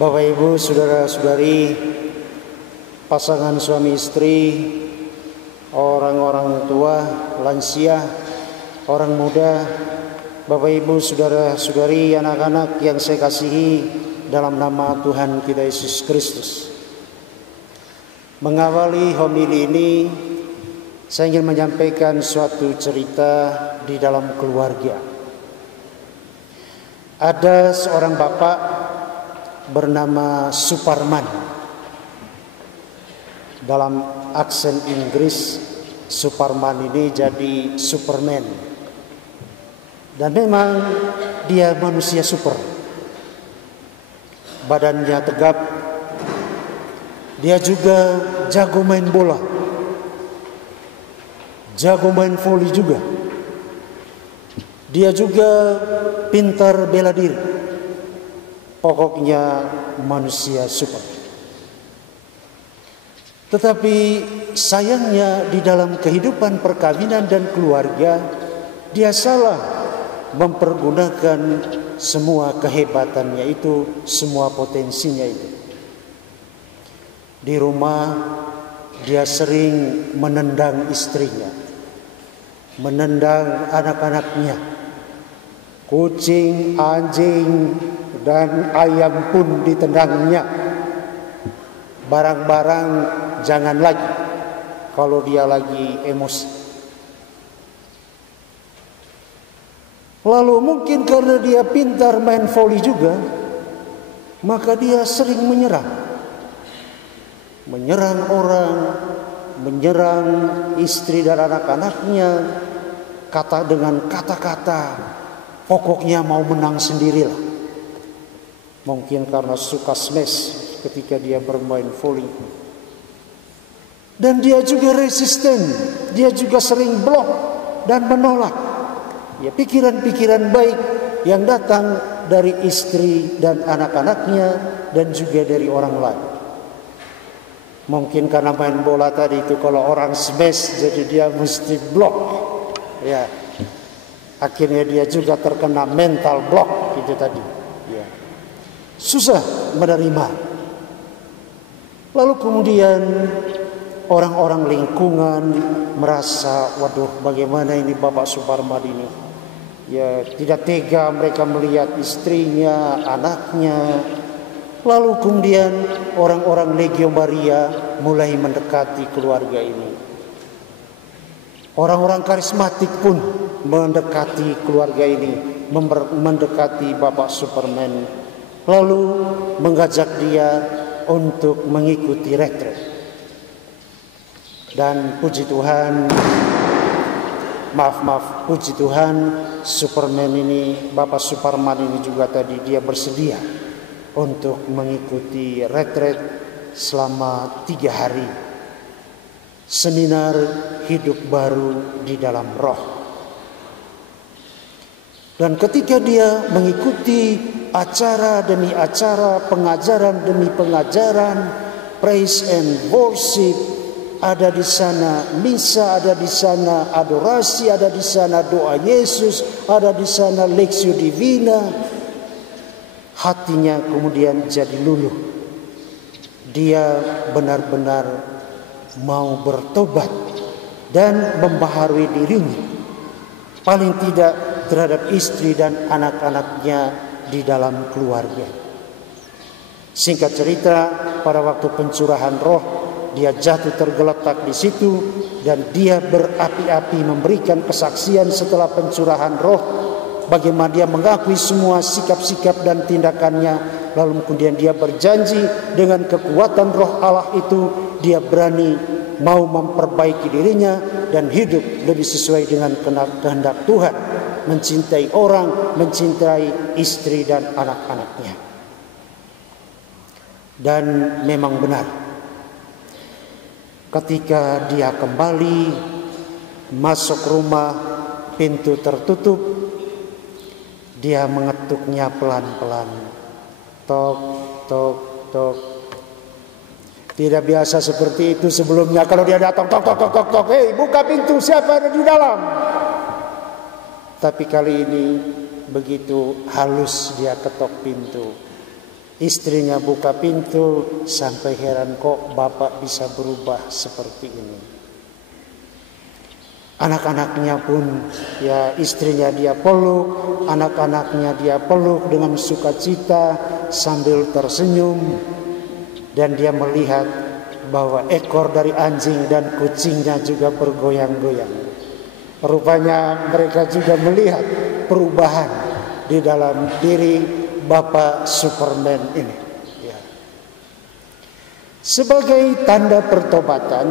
Bapak Ibu, saudara-saudari, pasangan suami istri, orang-orang tua, lansia, orang muda, Bapak Ibu, saudara-saudari, anak-anak yang saya kasihi dalam nama Tuhan kita Yesus Kristus. Mengawali homili ini, saya ingin menyampaikan suatu cerita di dalam keluarga. Ada seorang bapak bernama Suparman. Dalam aksen Inggris, Suparman ini jadi Superman. Dan memang dia manusia super. Badannya tegap. Dia juga jago main bola. Jago main voli juga. Dia juga pintar bela diri. Pokoknya manusia super. Tetapi sayangnya di dalam kehidupan perkawinan dan keluarga, dia salah mempergunakan semua kehebatannya itu, semua potensinya itu. Di rumah dia sering menendang istrinya, menendang anak-anaknya, kucing, anjing, dan ayam pun ditendangnya. Barang-barang jangan lagi kalau dia lagi emosi. Lalu mungkin karena dia pintar main voli juga, maka dia sering menyerang orang, menyerang istri dan anak-anaknya, dengan kata-kata, pokoknya mau menang sendirilah. Mungkin karena suka smash ketika dia bermain voli. Dan dia juga resisten, dia juga sering blok dan menolak ya pikiran-pikiran baik yang datang dari istri dan anak-anaknya dan juga dari orang lain. Mungkin karena main bola tadi itu, kalau orang smash jadi dia mesti blok. Ya. Akhirnya dia juga terkena mental block itu tadi. Ya. Susah menerima. Lalu kemudian orang-orang lingkungan merasa, waduh, bagaimana ini Bapak Suparman ini? Ya, tidak tega mereka melihat istrinya, anaknya. Lalu kemudian orang-orang Legio Maria mulai mendekati keluarga ini. Orang-orang karismatik pun mendekati keluarga ini, mendekati Bapak Suparman, lalu mengajak dia untuk mengikuti retret. Dan puji Tuhan, puji Tuhan, Superman ini, Bapak Suparman ini juga tadi dia bersedia untuk mengikuti retret selama 3 hari. Seminar hidup baru di dalam roh. Dan ketika dia mengikuti acara demi acara, pengajaran demi pengajaran, praise and worship, ada di sana misa, ada di sana adorasi, ada di sana doa Yesus, ada di sana Lectio Divina, hatinya kemudian jadi luluh. Dia benar-benar mau bertobat dan membaharui dirinya, paling tidak terhadap istri dan anak-anaknya di dalam keluarga. Singkat cerita, pada waktu pencurahan roh, dia jatuh tergeletak di situ dan dia berapi-api memberikan kesaksian setelah pencurahan roh, bagaimana dia mengakui semua sikap-sikap dan tindakannya. Lalu kemudian dia berjanji dengan kekuatan roh Allah itu, dia berani mau memperbaiki dirinya dan hidup lebih sesuai dengan kehendak Tuhan, mencintai orang, mencintai istri dan anak-anaknya. Dan memang benar, ketika dia kembali masuk rumah, pintu tertutup, dia mengetuknya pelan-pelan. Tok, tok, tok. Tidak biasa seperti itu sebelumnya. Kalau dia datang, tok, tok, tok, tok, tok. Hei, buka pintu, siapa ada di dalam? Tapi kali ini begitu halus dia ketok pintu. Istrinya buka pintu, sampai heran kok bapak bisa berubah seperti ini. Anak-anaknya pun ya istrinya dia peluk, anak-anaknya dia peluk dengan sukacita sambil tersenyum. Dan dia melihat bahwa ekor dari anjing dan kucingnya juga bergoyang-goyang. Rupanya mereka juga melihat perubahan di dalam diri Bapak Superman ini. Ya. Sebagai tanda pertobatan,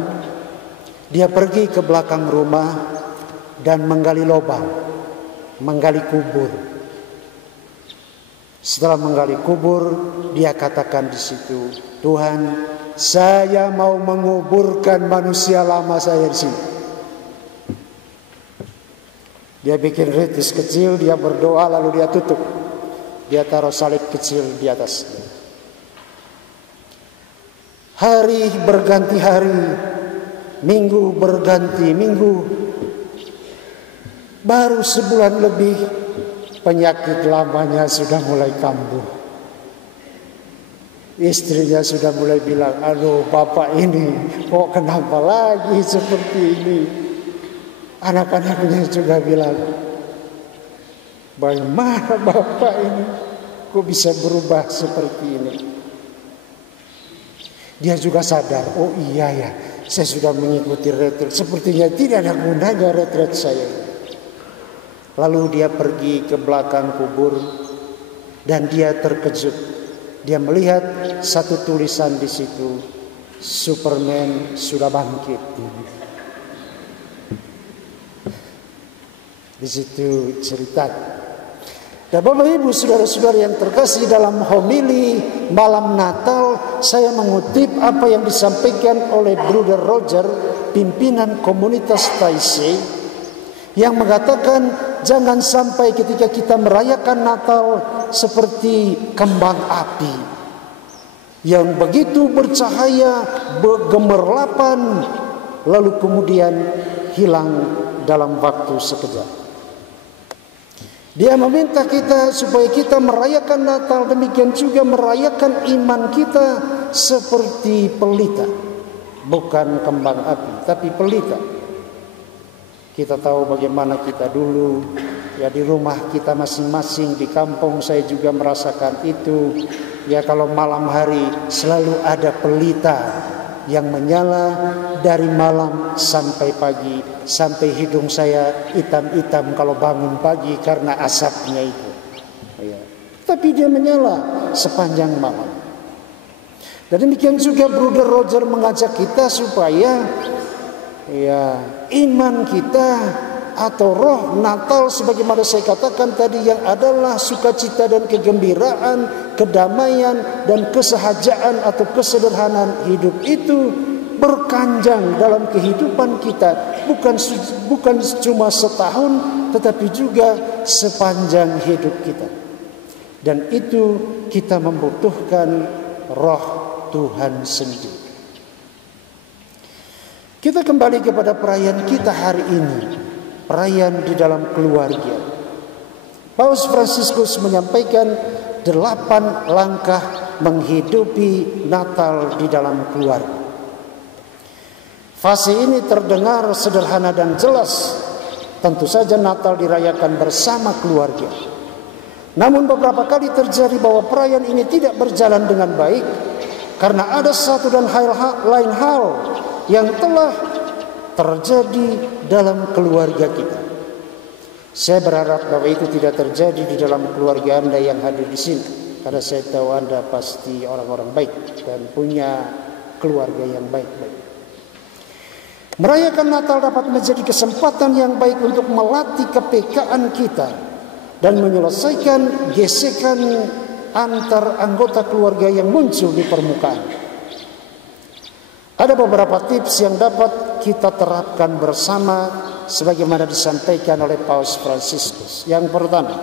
dia pergi ke belakang rumah dan menggali lubang, menggali kubur. Setelah menggali kubur, dia katakan di situ, Tuhan, saya mau menguburkan manusia lama saya di sini. Dia bikin ritis kecil, dia berdoa lalu dia tutup. Dia taruh salib kecil di atasnya. Hari berganti hari, minggu berganti minggu. Baru sebulan lebih, penyakit lamanya sudah mulai kambuh. Istrinya sudah mulai bilang, aduh bapak ini kok kenapa lagi seperti ini. Anak-anaknya juga bilang, bagaimana bapak ini kok bisa berubah seperti ini. Dia juga sadar, oh iya ya, saya sudah mengikuti retret, sepertinya tidak ada gunanya retret saya. Lalu dia pergi ke belakang kubur dan dia terkejut. Dia melihat satu tulisan di situ, Superman sudah bangkit. Di situ cerita. Dan Bapak Ibu saudara-saudara yang terkasih, dalam homili malam Natal saya mengutip apa yang disampaikan oleh Brother Roger, pimpinan komunitas Taizé, yang mengatakan jangan sampai ketika kita merayakan Natal seperti kembang api yang begitu bercahaya, bergemerlapan, lalu kemudian hilang dalam waktu sekejap. Dia meminta kita supaya kita merayakan Natal, demikian juga merayakan iman kita seperti pelita. Bukan kembang api, tapi pelita. Kita tahu bagaimana kita dulu, ya di rumah kita masing-masing, di kampung saya juga merasakan itu. Ya kalau malam hari selalu ada pelita yang menyala dari malam sampai pagi, sampai hidung saya hitam-hitam kalau bangun pagi karena asapnya itu. Ya. Tapi dia menyala sepanjang malam. Dan demikian juga Brother Roger mengajak kita supaya ya iman kita atau roh Natal sebagaimana saya katakan tadi, yang adalah sukacita dan kegembiraan, kedamaian dan kesehajaan atau kesederhanaan hidup itu berkanjang dalam kehidupan kita, bukan cuma setahun tetapi juga sepanjang hidup kita. Dan itu kita membutuhkan roh Tuhan sendiri. Kita kembali kepada perayaan kita hari ini, perayaan di dalam keluarga. Paus Fransiskus menyampaikan 8 langkah menghidupi Natal di dalam keluarga. Fase ini terdengar sederhana dan jelas. Tentu saja Natal dirayakan bersama keluarga. Namun beberapa kali terjadi bahwa perayaan ini tidak berjalan dengan baik karena ada satu dan lain hal yang telah terjadi dalam keluarga kita. Saya berharap bahwa itu tidak terjadi di dalam keluarga Anda yang hadir di sini, karena saya tahu Anda pasti orang-orang baik dan punya keluarga yang baik-baik. Merayakan Natal dapat menjadi kesempatan yang baik untuk melatih kepekaan kita dan menyelesaikan gesekan antar anggota keluarga yang muncul di permukaan. Ada beberapa tips yang dapat kita terapkan bersama sebagaimana disampaikan oleh Paus Fransiskus. Yang pertama,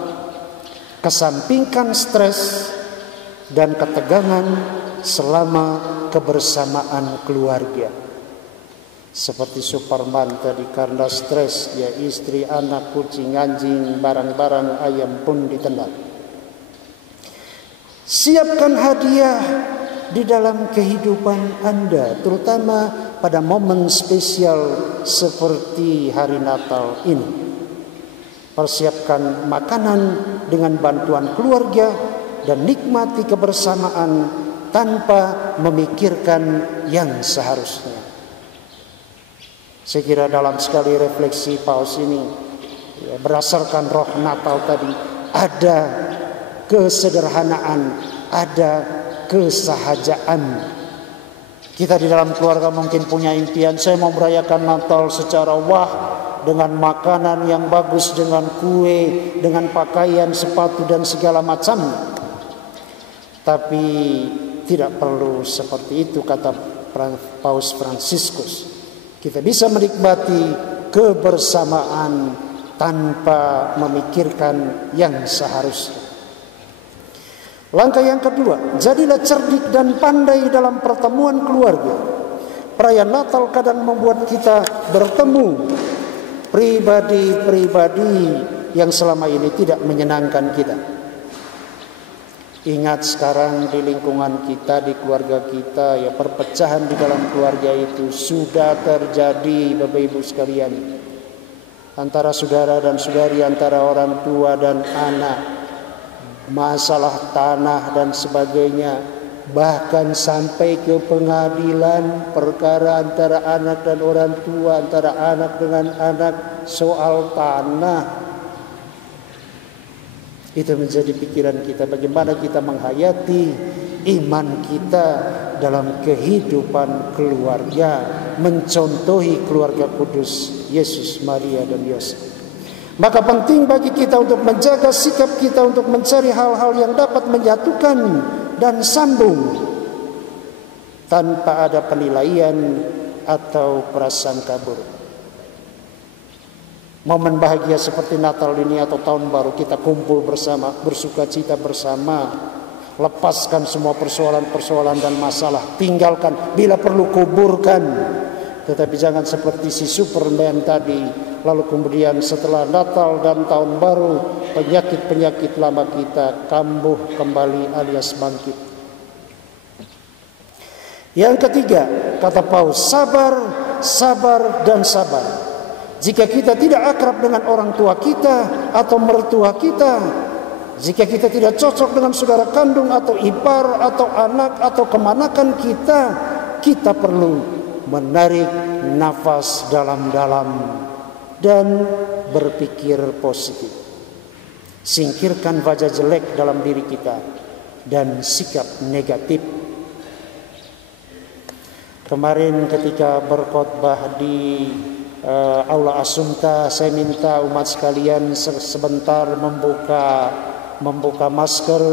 kesampingkan stres dan ketegangan selama kebersamaan keluarga. Seperti Superman tadi, karena stres ya istri, anak, kucing, anjing, barang-barang ayam pun ditendang. Siapkan hadiah di dalam kehidupan Anda, terutama pada momen spesial seperti hari Natal ini. Persiapkan makanan dengan bantuan keluarga dan nikmati kebersamaan tanpa memikirkan yang seharusnya. Saya kira dalam sekali refleksi Paus ini, berdasarkan roh Natal tadi, ada kesederhanaan, ada kesahajaan. Kita di dalam keluarga mungkin punya impian, saya mau merayakan Natal secara wah, dengan makanan yang bagus, dengan kue, dengan pakaian, sepatu dan segala macam. Tapi tidak perlu seperti itu, kata Paus Fransiskus. Kita bisa menikmati kebersamaan tanpa memikirkan yang seharusnya. Langkah yang kedua, jadilah cerdik dan pandai dalam pertemuan keluarga. Perayaan Natal kadang membuat kita bertemu pribadi-pribadi yang selama ini tidak menyenangkan kita. Ingat sekarang di lingkungan kita, di keluarga kita, ya perpecahan di dalam keluarga itu sudah terjadi, Bapak Ibu sekalian. Antara saudara dan saudari, antara orang tua dan anak, masalah tanah dan sebagainya, bahkan sampai ke pengadilan, perkara antara anak dan orang tua, antara anak dengan anak soal tanah. Itu menjadi pikiran kita, bagaimana kita menghayati iman kita dalam kehidupan keluarga, mencontohi keluarga kudus Yesus, Maria dan Yosef. Maka penting bagi kita untuk menjaga sikap kita untuk mencari hal-hal yang dapat menyatukan dan sambung tanpa ada penilaian atau prasangka buruk. Momen bahagia seperti Natal ini atau Tahun Baru, kita kumpul bersama, bersuka cita bersama, lepaskan semua persoalan-persoalan dan masalah, tinggalkan, bila perlu kuburkan. Tetapi jangan seperti si Superman tadi, lalu kemudian setelah Natal dan Tahun Baru, penyakit-penyakit lama kita kambuh kembali alias bangkit. Yang ketiga, kata Paus, sabar, sabar dan sabar. Jika kita tidak akrab dengan orang tua kita atau mertua kita, jika kita tidak cocok dengan saudara kandung atau ipar atau anak atau kemanakan kita, kita perlu menarik nafas dalam-dalam dan berpikir positif. Singkirkan wajah jelek dalam diri kita dan sikap negatif. Kemarin ketika berkhotbah di Aula Assumpta, saya minta umat sekalian sebentar membuka masker,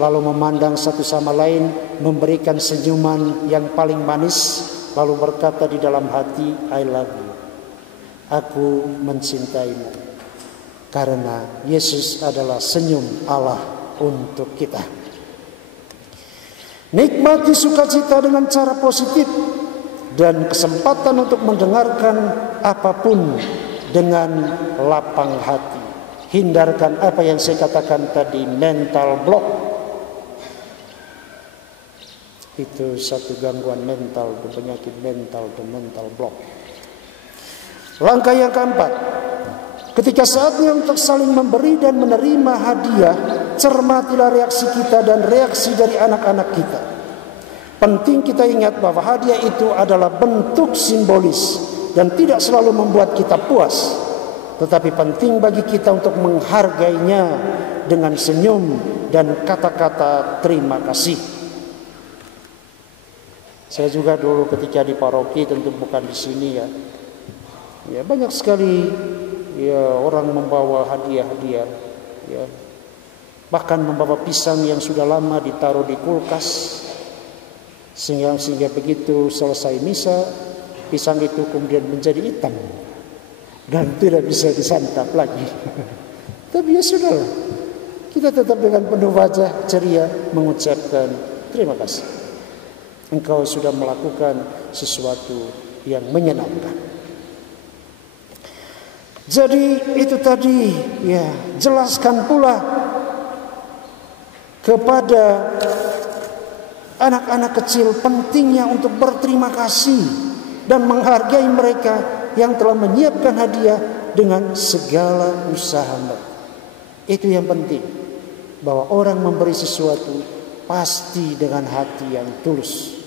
lalu memandang satu sama lain, memberikan senyuman yang paling manis, lalu berkata di dalam hati, I love you. Aku mencintaimu. Karena Yesus adalah senyum Allah untuk kita. Nikmati sukacita dengan cara positif dan kesempatan untuk mendengarkan apapun dengan lapang hati. Hindarkan apa yang saya katakan tadi, mental block. Itu satu gangguan mental, penyakit mental, the mental block. Langkah yang keempat, ketika saatnya untuk saling memberi dan menerima hadiah, cermatilah reaksi kita dan reaksi dari anak-anak kita. Penting kita ingat bahwa hadiah itu adalah bentuk simbolis dan tidak selalu membuat kita puas, tetapi penting bagi kita untuk menghargainya dengan senyum dan kata-kata terima kasih. Saya juga dulu ketika di paroki, tentu bukan di sini ya banyak sekali ya orang membawa hadiah-hadiah, ya bahkan membawa pisang yang sudah lama ditaruh di kulkas. Sehingga begitu selesai misa, pisang itu kemudian menjadi hitam dan tidak bisa disantap lagi. Tapi ya sudahlah, kita tetap dengan penuh wajah ceria mengucapkan terima kasih. Engkau sudah melakukan sesuatu yang menyenangkan. Jadi itu tadi, ya jelaskan pula kepada anak-anak kecil pentingnya untuk berterima kasih dan menghargai mereka yang telah menyiapkan hadiah dengan segala usaha mereka. Itu yang penting, bahwa orang memberi sesuatu pasti dengan hati yang tulus.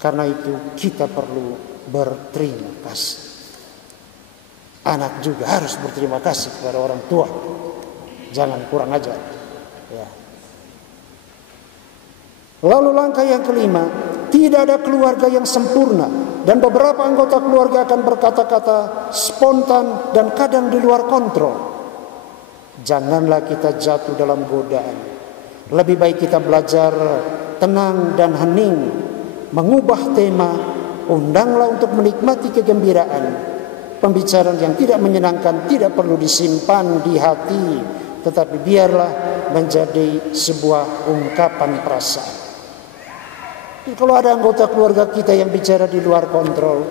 Karena itu kita perlu berterima kasih. Anak juga harus berterima kasih kepada orang tua. Jangan kurang ajar. Ya. Lalu langkah yang kelima, tidak ada keluarga yang sempurna, dan beberapa anggota keluarga akan berkata-kata spontan dan kadang di luar kontrol. Janganlah kita jatuh dalam godaan. Lebih baik kita belajar tenang dan hening, mengubah tema, undanglah untuk menikmati kegembiraan. Pembicaraan yang tidak menyenangkan tidak perlu disimpan di hati, tetapi biarlah menjadi sebuah ungkapan perasaan. Kalau ada anggota keluarga kita yang bicara di luar kontrol,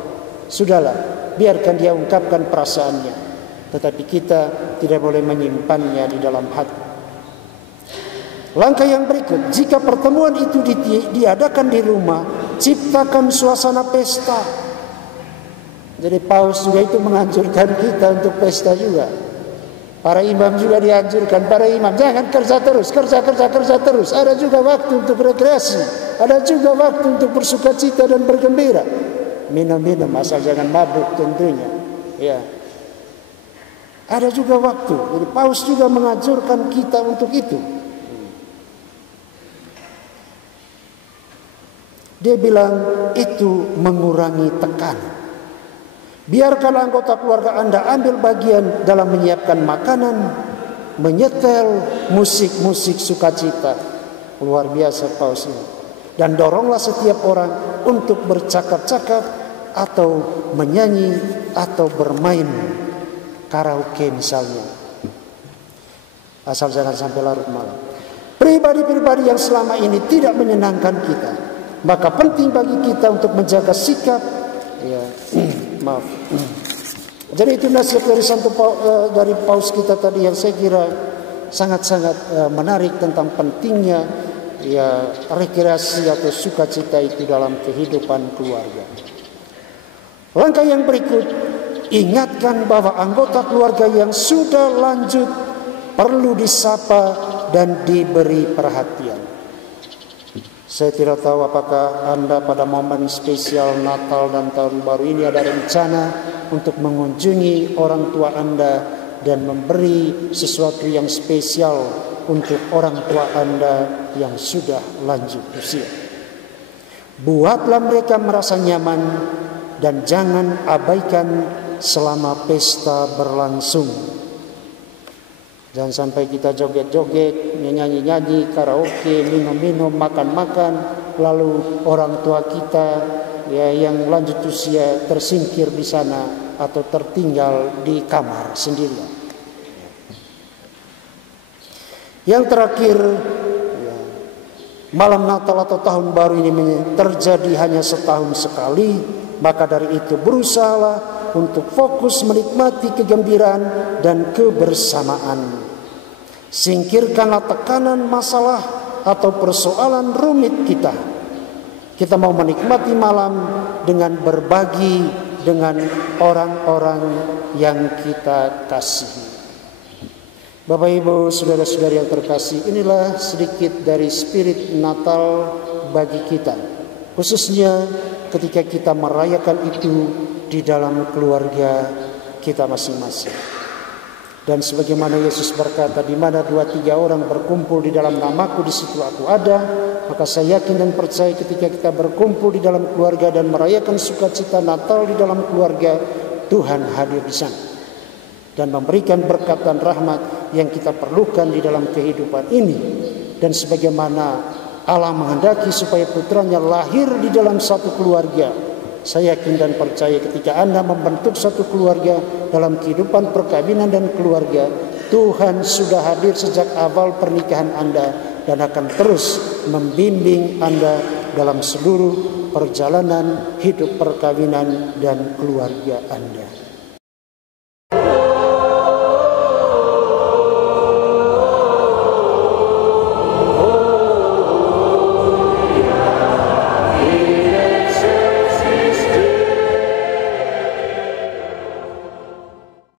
sudahlah, biarkan dia ungkapkan perasaannya, tetapi kita tidak boleh menyimpannya di dalam hati. Langkah yang berikut, jika pertemuan itu diadakan di rumah, ciptakan suasana pesta. Jadi Paus juga itu menganjurkan kita untuk pesta juga. Para imam juga dianjurkan, para imam jangan kerja terus. Ada juga waktu untuk rekreasi, ada juga waktu untuk bersukacita dan bergembira. Minum-minum, asal jangan mabuk tentunya. Ya. Ada juga waktu. Jadi Paus juga menganjurkan kita untuk itu. Dia bilang itu mengurangi tekanan. Biarkan anggota keluarga Anda ambil bagian dalam menyiapkan makanan, menyetel musik-musik sukacita. Luar biasa Paus ini. Dan doronglah setiap orang untuk bercakap-cakap atau menyanyi atau bermain karaoke misalnya. Asal jangan sampai larut malam. Pribadi-pribadi yang selama ini tidak menyenangkan kita, maka penting bagi kita untuk menjaga sikap. Ya, maaf. Jadi itu nasihat dari Paus kita tadi yang saya kira sangat-sangat menarik tentang pentingnya ya rekreasi atau sukacita itu dalam kehidupan keluarga. Langkah yang berikut, ingatkan bahwa anggota keluarga yang sudah lanjut perlu disapa dan diberi perhatian. Saya tidak tahu apakah Anda pada momen spesial Natal dan Tahun Baru ini ada rencana untuk mengunjungi orang tua Anda dan memberi sesuatu yang spesial untuk orang tua Anda yang sudah lanjut usia. Buatlah mereka merasa nyaman dan jangan abaikan selama pesta berlangsung. Jangan sampai kita joget-joget, nyanyi-nyanyi, karaoke, minum-minum, makan-makan, lalu orang tua kita ya yang lanjut usia tersingkir di sana atau tertinggal di kamar sendirian. Yang terakhir, ya, malam Natal atau Tahun Baru ini terjadi hanya setahun sekali, maka dari itu berusahalah untuk fokus menikmati kegembiraan dan kebersamaan. Singkirkanlah tekanan masalah atau persoalan rumit kita. Kita mau menikmati malam dengan berbagi dengan orang-orang yang kita kasihi. Bapak Ibu, saudara-saudari yang terkasih, inilah sedikit dari spirit Natal bagi kita, khususnya ketika kita merayakan itu di dalam keluarga kita masing-masing. Dan sebagaimana Yesus berkata, di mana 2-3 orang berkumpul di dalam namaku, di situ aku ada. Maka saya yakin dan percaya ketika kita berkumpul di dalam keluarga dan merayakan sukacita Natal di dalam keluarga, Tuhan hadir di sana dan memberikan berkat dan rahmat yang kita perlukan di dalam kehidupan ini. Dan sebagaimana Allah menghendaki supaya putranya lahir di dalam satu keluarga, saya yakin dan percaya ketika Anda membentuk satu keluarga dalam kehidupan perkawinan dan keluarga, Tuhan sudah hadir sejak awal pernikahan Anda dan akan terus membimbing Anda dalam seluruh perjalanan hidup perkawinan dan keluarga Anda.